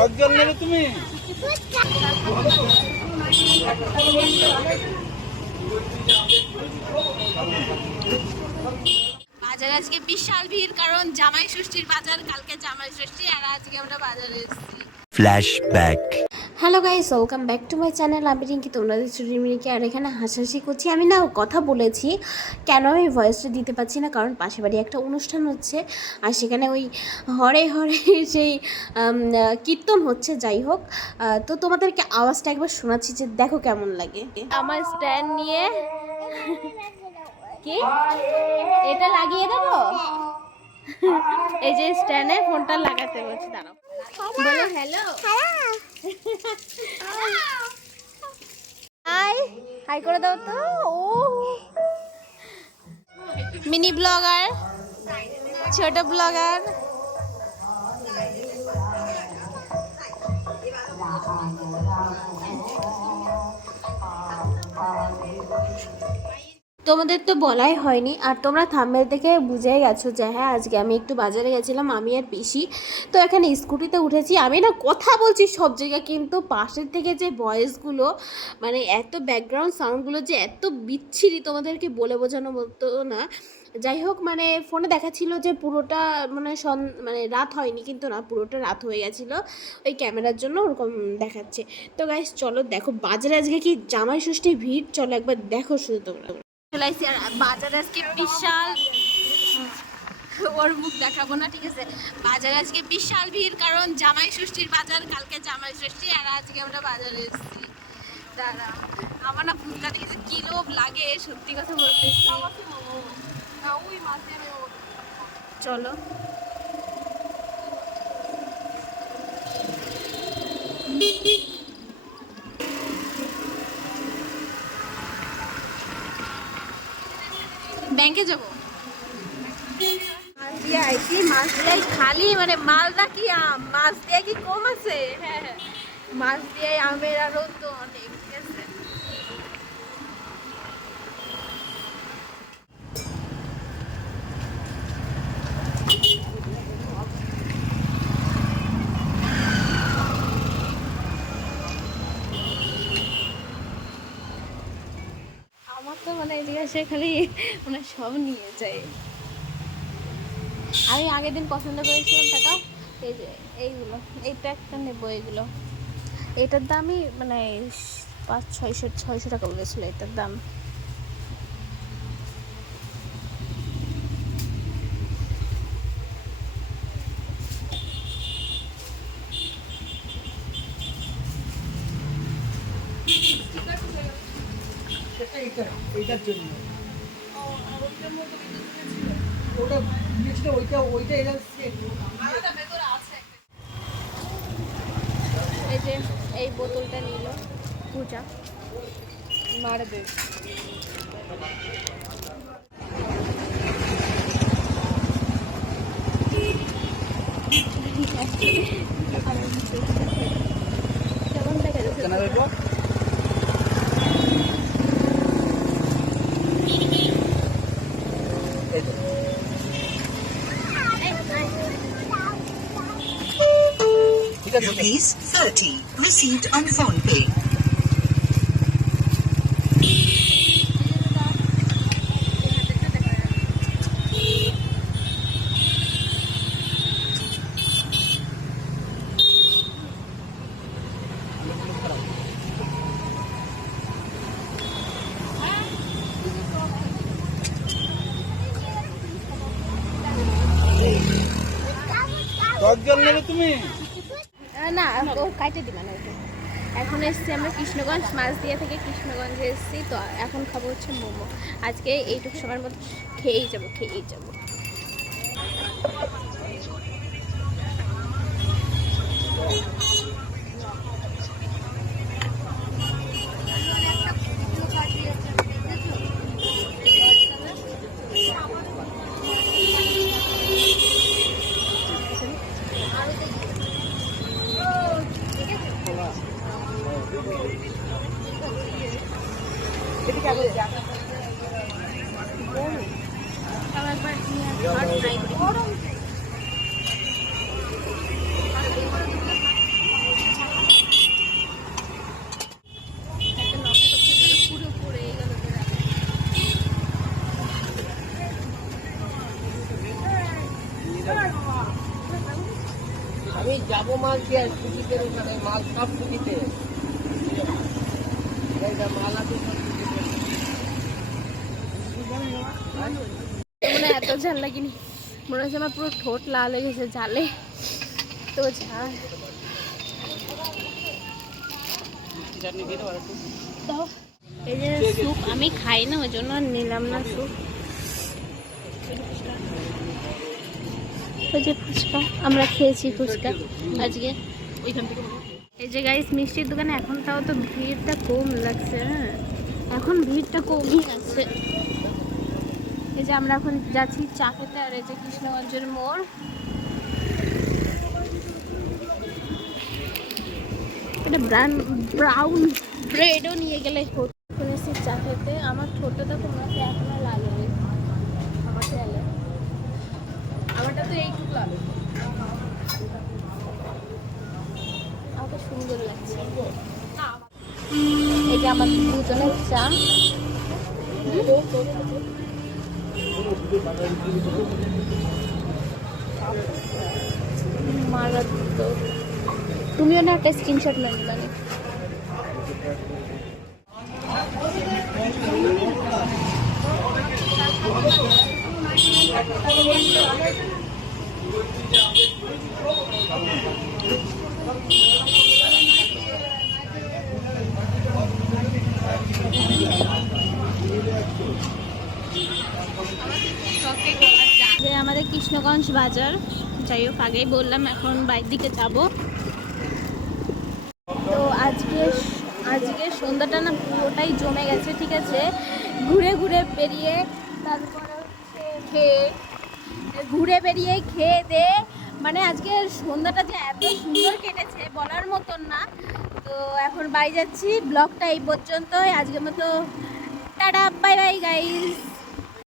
কতজন নেবে তুমি? বাজারে আজকে বিশাল ভিড়, কারণ জামাই ষষ্ঠীর বাজার। কালকে জামাই ষষ্ঠী আর আজকে আমরা বাজারে এসেছি। Flashback. Hello guys, welcome back to my channel. আমি রিঙ্কি, তোমরা দেখছো রিমিকে। আর এখানে হাসাহাসি করছি। আমি না কথা বলেছি, কেন আমি ভয়েসটা দিতে পারছি না, কারণ পাশে বাড়ি একটা অনুষ্ঠান হচ্ছে আর সেখানে ওই হরে হরে সেই কীর্তন হচ্ছে। যাই হোক, তো তোমাদেরকে আওয়াজটা একবার শোনাচ্ছি, যে দেখো কেমন লাগে। আমার স্ট্যান্ড নিয়ে কি এটা লাগিয়ে দেবো, এই যে স্ট্যান্ডে ফোনটা লাগাতে বলছি। দাঁড়াও, বলো হ্যালো। হাই হাই করে দাও তো। ও মিনি ব্লগার, ছোট ব্লগার। তোমাদের তো বলাই হয়নি, আর তোমরা থাম্বনেল দেখে বুঝে গেছো যে হ্যাঁ, আজকে আমি একটু বাজারে গেছিলাম, আমি আর পিসি। তো এখানে স্কুটিতে উঠেছি, আমি না কথা বলছি সব জায়গায়, কিন্তু পাশের থেকে যে ভয়েসগুলো, মানে এত ব্যাকগ্রাউন্ড সাউন্ডগুলো যে এত বিচ্ছিরি, তোমাদেরকে বলে বোঝানো মতো না। যাই হোক, মানে ফোনে দেখাচ্ছিল যে পুরোটা মানে রাত হয়নি, কিন্তু না, পুরোটা রাত হয়ে গেছিলো ওই ক্যামেরার জন্য ওরকম দেখাচ্ছে। তো গাইস চলো দেখো বাজারে আজকে কি জামাই ষষ্ঠী ভিড়, চলো একবার দেখো শুধু তোমরা। চলাইছি আর বাজারে আজকে বিশাল, ওর মুখ দেখাবো না, ঠিক আছে। বাজারে আজকে বিশাল ভিড়, কারণ জামাই ষষ্ঠীর বাজার। কালকে জামাই ষষ্ঠী আর আজকে আমরা বাজারে এসেছি। দাঁড়া, আমার না ফুলটা দেখেছে কি লোভ লাগে, সত্যি কথা বলতেছি। চলো ব্যাংকে যাবো। মাছ দিয়ে আইছি, মাছ দিয়ে খালি মানে মালদা কি আম, মাছ দিয়ে কি কম আছে? হ্যাঁ হ্যাঁ, মাছ দিয়ে আমের আরো তো অনেক, ঠিক আছে। আমার তো মানে এদিকে এসে খালি মানে সব নিয়ে যায়। আমি আগের দিন পছন্দ করেছিলাম টাকা, এই যে এইগুলো, এইটা একটা নেবো। এইগুলো এটার দামই মানে 500-600 টাকা বলেছিল এটার দাম। এইটার জন্য ওটা দিয়েছিল, ওইটা এরা এই যে এই বোতলটা নিল পূজা, মারবে। কেমন দেখা যাচ্ছে? Rupees 30 received on PhonePe. কতজন নেবে তুমি? না, ও কাইটে দিবা না ওটা। এখন এসছি আমরা কৃষ্ণগঞ্জ, মাছদিয়া থেকে কৃষ্ণগঞ্জে এসেছি। তো এখন খাবো হচ্ছে মোমো। আজকে এইটুকু সময়ের মধ্যে খেয়েই যাবো। যাবো মাল দিয়ে স্কুটিতে ওখানে মাল সব স্কুটিতে মাল আছে মানে এত ঝাল লাগেনি, মনে হচ্ছে আমার পুরো ঠোঁট লাল হয়ে গেছে ঝালে, তো ঝাল। দাও। এই যে স্যুপ আমি খাই না, ওই জন্য আর নিলাম না স্যুপ। ওই যে ফুচকা, আমরা খেয়েছি ফুচকা আজকে ওইখান থেকে। এই যে গাইস মিষ্টির দোকানে এখন তাও তো ভিড়টা কম লাগছে, হ্যাঁ এখন ভিড়টা কমই আছে। এই যে আমরা এখন যাচ্ছি চা খেতে, আর এই যে কৃষ্ণগঞ্জের মোড়। এটা ব্রাউন ব্রেডও নিয়ে গেলে হতো। এখন এসে চা খেতে, আমার ঠোঁটটা তো তোমরা এখনো লাল হবে, আমার খেয়ালে আমারটা তো এইটুকু লাল, আমাকে সুন্দর লাগছে। এই যে আমার দুজনের চা, মারাত্মক। তুমিও না একটা স্ক্রিনশট নেন মানে। যে আমাদের কৃষ্ণগঞ্জ বাজার, যাই হোক আগেই বললাম, এখন বাইরের দিকে যাব। তো আজকে সন্ধ্যাটা না পুরোটাই জমে গেছে, ঠিক আছে, ঘুরে ঘুরে বেরিয়ে, তারপরে হচ্ছে ঘুরে বেরিয়ে খেয়ে দে, মানে আজকে সন্ধ্যাটা যে এত সুন্দর কেটেছে বলার মতন না। তো এখন বাড়ি যাচ্ছি, ব্লগটা এই পর্যন্তই আজকের মতো, টাটা বাই বাই গাইস।